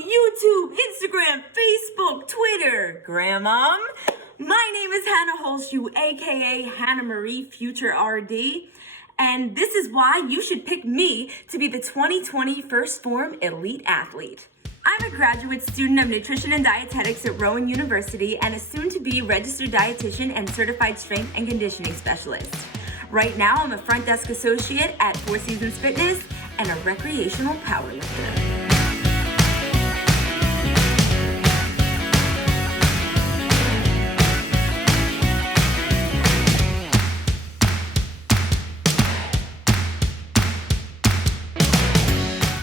YouTube, Instagram, Facebook, Twitter, Grandmom. My name is Hannah Holshoe, aka Hannah Marie Future RD, and this is why you should pick me to be the 2020 Phorm Elite Athlete. I'm a graduate student of nutrition and dietetics at Rowan University and a soon-to-be registered dietitian and certified strength and conditioning specialist. Right now, I'm a front desk associate at Four Seasons Fitness and a recreational powerlifter.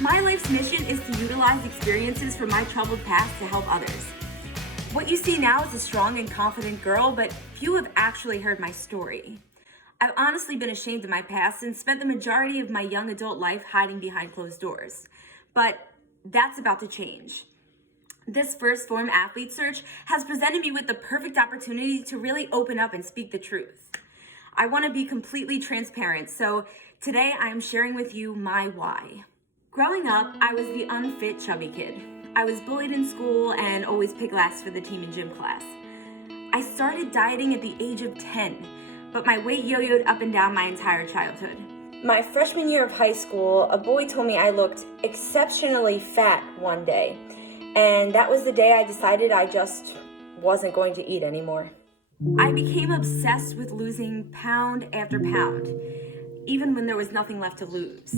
My life's mission is to utilize experiences from my troubled past to help others. What you see now is a strong and confident girl, but few have actually heard my story. I've honestly been ashamed of my past and spent the majority of my young adult life hiding behind closed doors. But that's about to change. This first Phorm athlete search has presented me with the perfect opportunity to really open up and speak the truth. I want to be completely transparent, so today I am sharing with you my why. Growing up, I was the unfit, chubby kid. I was bullied in school and always picked last for the team in gym class. I started dieting at the age of 10, but my weight yo-yoed up and down my entire childhood. My freshman year of high school, a boy told me I looked exceptionally fat one day, and that was the day I decided I just wasn't going to eat anymore. I became obsessed with losing pound after pound, even when there was nothing left to lose.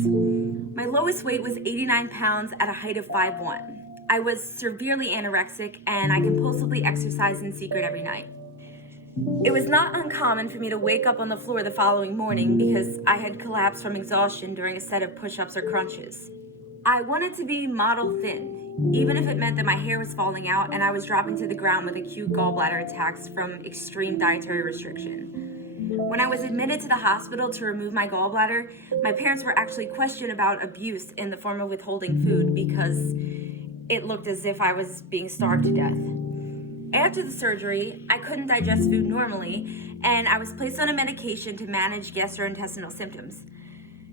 My lowest weight was 89 pounds at a height of 5'1". I was severely anorexic and I compulsively exercised in secret every night. It was not uncommon for me to wake up on the floor the following morning because I had collapsed from exhaustion during a set of push-ups or crunches. I wanted to be model thin, even if it meant that my hair was falling out and I was dropping to the ground with acute gallbladder attacks from extreme dietary restriction. When I was admitted to the hospital to remove my gallbladder, my parents were actually questioned about abuse in the form of withholding food because it looked as if I was being starved to death. After the surgery, I couldn't digest food normally, and I was placed on a medication to manage gastrointestinal symptoms.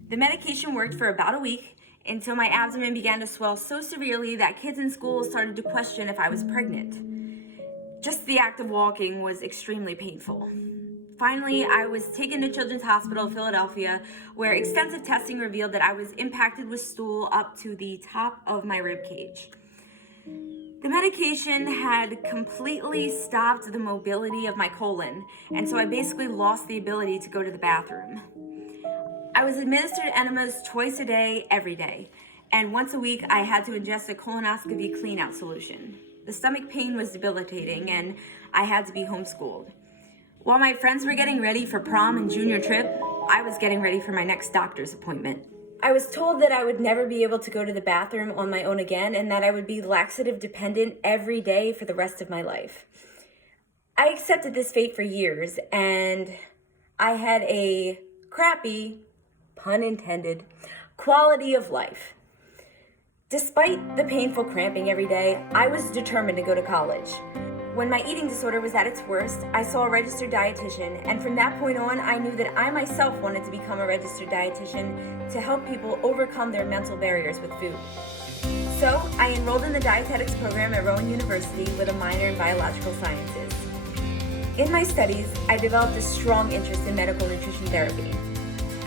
The medication worked for about a week until my abdomen began to swell so severely that kids in school started to question if I was pregnant. Just the act of walking was extremely painful. Finally, I was taken to Children's Hospital of Philadelphia, where extensive testing revealed that I was impacted with stool up to the top of my rib cage. The medication had completely stopped the mobility of my colon, and so I basically lost the ability to go to the bathroom. I was administered enemas twice a day, every day, and once a week I had to ingest a colonoscopy clean-out solution. The stomach pain was debilitating, and I had to be homeschooled. While my friends were getting ready for prom and junior trip, I was getting ready for my next doctor's appointment. I was told that I would never be able to go to the bathroom on my own again and that I would be laxative dependent every day for the rest of my life. I accepted this fate for years, and I had a crappy, pun intended, quality of life. Despite the painful cramping every day, I was determined to go to college. When my eating disorder was at its worst, I saw a registered dietitian, and from that point on, I knew that I myself wanted to become a registered dietitian to help people overcome their mental barriers with food. So, I enrolled in the dietetics program at Rowan University with a minor in biological sciences. In my studies, I developed a strong interest in medical nutrition therapy.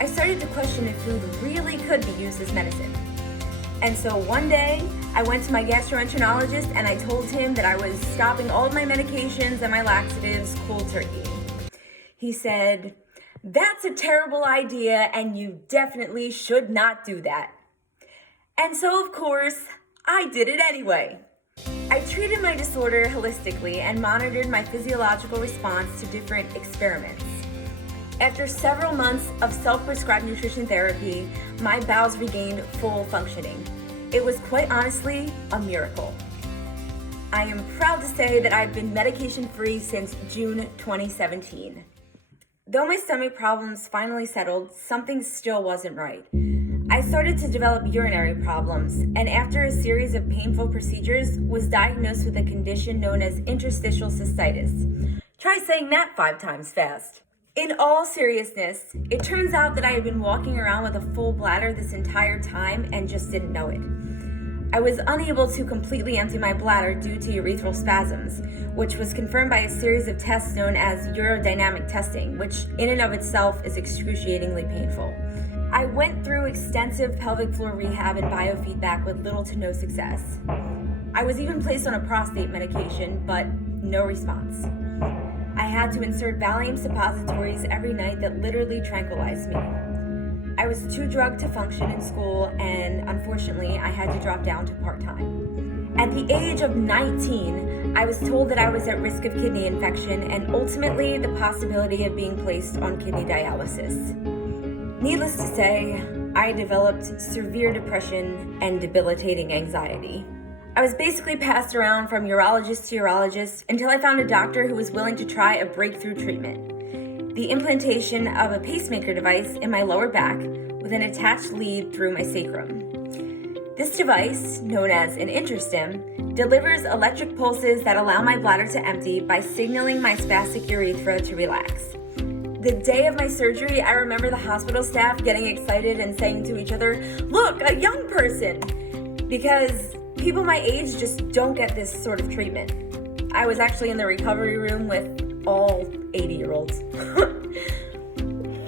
I started to question if food really could be used as medicine. And so one day, I went to my gastroenterologist and I told him that I was stopping all of my medications and my laxatives cold turkey. He said, "That's a terrible idea and you definitely should not do that." And so, of course, I did it anyway. I treated my disorder holistically and monitored my physiological response to different experiments. After several months of self-prescribed nutrition therapy, my bowels regained full functioning. It was quite honestly a miracle. I am proud to say that I've been medication-free since June 2017. Though my stomach problems finally settled, something still wasn't right. I started to develop urinary problems, and after a series of painful procedures, was diagnosed with a condition known as interstitial cystitis. Try saying that 5 times fast. In all seriousness, it turns out that I had been walking around with a full bladder this entire time and just didn't know it. I was unable to completely empty my bladder due to urethral spasms, which was confirmed by a series of tests known as urodynamic testing, which in and of itself is excruciatingly painful. I went through extensive pelvic floor rehab and biofeedback with little to no success. I was even placed on a prostate medication, but no response. I had to insert Valium suppositories every night that literally tranquilized me. I was too drugged to function in school, and unfortunately, I had to drop down to part-time. At the age of 19, I was told that I was at risk of kidney infection and ultimately the possibility of being placed on kidney dialysis. Needless to say, I developed severe depression and debilitating anxiety. I was basically passed around from urologist to urologist until I found a doctor who was willing to try a breakthrough treatment: the implantation of a pacemaker device in my lower back with an attached lead through my sacrum. This device, known as an interstim, delivers electric pulses that allow my bladder to empty by signaling my spastic urethra to relax. The day of my surgery, I remember the hospital staff getting excited and saying to each other, "Look, a young person!" Because people my age just don't get this sort of treatment. I was actually in the recovery room with all 80-year-olds.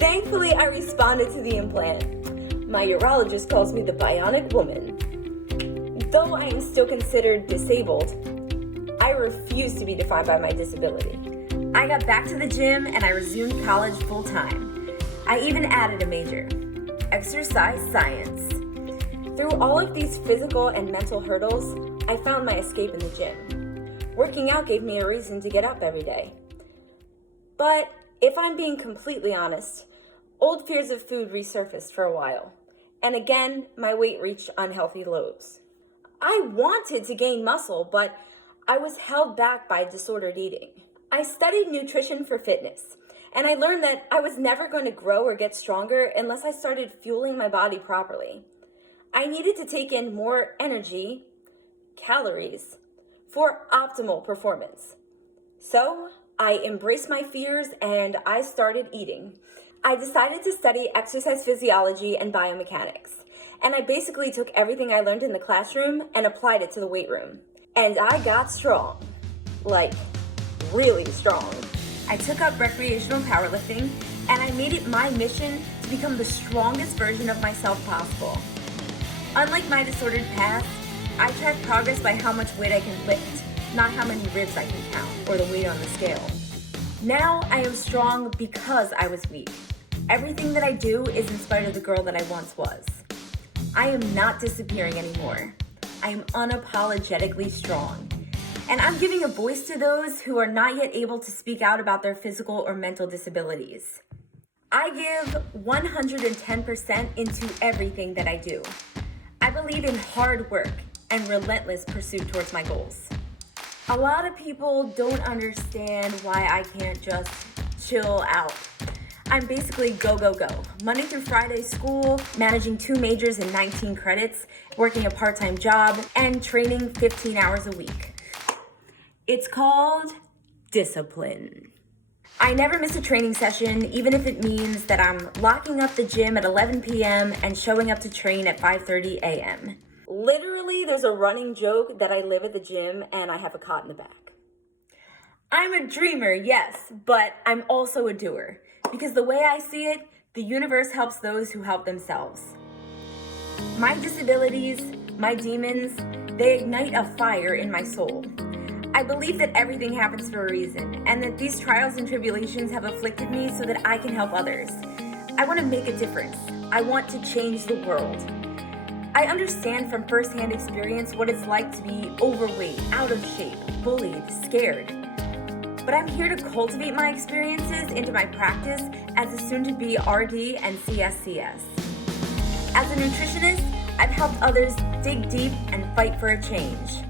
Thankfully, I responded to the implant. My urologist calls me the Bionic Woman. Though I am still considered disabled, I refuse to be defined by my disability. I got back to the gym and I resumed college full-time. I even added a major: exercise science. Through all of these physical and mental hurdles, I found my escape in the gym. Working out gave me a reason to get up every day. But if I'm being completely honest, old fears of food resurfaced for a while. And again, my weight reached unhealthy lows. I wanted to gain muscle, but I was held back by disordered eating. I studied nutrition for fitness, and I learned that I was never going to grow or get stronger unless I started fueling my body properly. I needed to take in more energy, calories, for optimal performance. So I embraced my fears and I started eating. I decided to study exercise physiology and biomechanics, and I basically took everything I learned in the classroom and applied it to the weight room. And I got strong, like really strong. I took up recreational powerlifting, and I made it my mission to become the strongest version of myself possible. Unlike my disordered past, I track progress by how much weight I can lift, not how many ribs I can count or the weight on the scale. Now I am strong because I was weak. Everything that I do is in spite of the girl that I once was. I am not disappearing anymore. I am unapologetically strong. And I'm giving a voice to those who are not yet able to speak out about their physical or mental disabilities. I give 110% into everything that I do. I believe in hard work and relentless pursuit towards my goals. A lot of people don't understand why I can't just chill out. I'm basically go, go, go. Monday through Friday school, managing 2 majors and 19 credits, working a part-time job, and training 15 hours a week. It's called discipline. I never miss a training session, even if it means that I'm locking up the gym at 11 p.m. and showing up to train at 5:30 a.m. Literally, there's a running joke that I live at the gym and I have a cot in the back. I'm a dreamer, yes, but I'm also a doer. Because the way I see it, the universe helps those who help themselves. My disabilities, my demons, they ignite a fire in my soul. I believe that everything happens for a reason, and that these trials and tribulations have afflicted me so that I can help others. I want to make a difference. I want to change the world. I understand from firsthand experience what it's like to be overweight, out of shape, bullied, scared. But I'm here to cultivate my experiences into my practice as a soon-to-be RD and CSCS. As a nutritionist, I've helped others dig deep and fight for a change.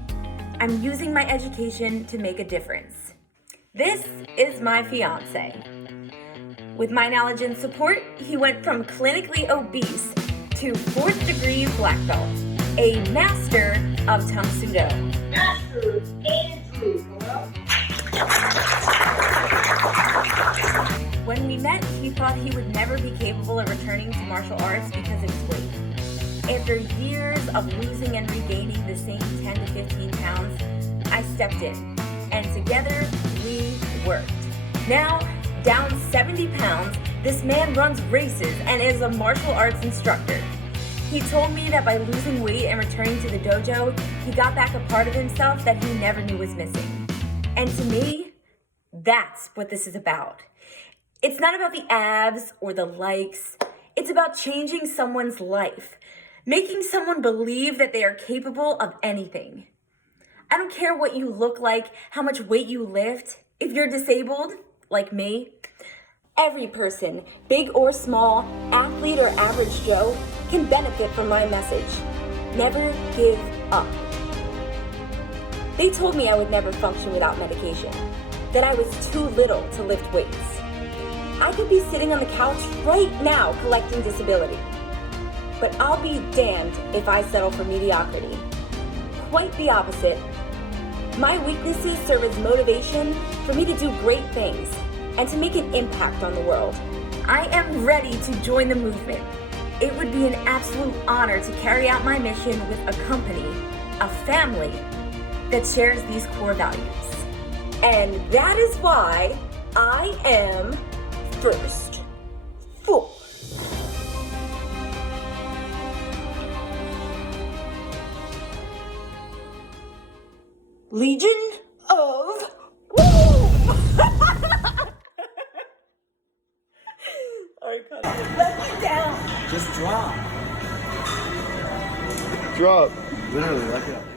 I'm using my education to make a difference. This is my fiancé. With my knowledge and support, he went from clinically obese to 4th degree black belt, a master of Tangsudo. Master Andrew, hello? When we met, he thought he would never be capable of returning to martial arts because of his weight. After years of losing and regaining the same 10 to 15 pounds, I stepped in, and together we worked. Now, down 70 pounds, this man runs races and is a martial arts instructor. He told me that by losing weight and returning to the dojo, he got back a part of himself that he never knew was missing. And to me, that's what this is about. It's not about the abs or the likes. It's about changing someone's life, making someone believe that they are capable of anything. I don't care what you look like, how much weight you lift. If you're disabled, like me, every person, big or small, athlete or average Joe, can benefit from my message. Never give up. They told me I would never function without medication, that I was too little to lift weights. I could be sitting on the couch right now collecting disability. But I'll be damned if I settle for mediocrity. Quite the opposite. My weaknesses serve as motivation for me to do great things and to make an impact on the world. I am ready to join the movement. It would be an absolute honor to carry out my mission with a company, a family, that shares these core values. And that is why I am first. Phorm. Legion of Boom! Alright, cut it. Let me down. Just drop. Drop. Literally, like it.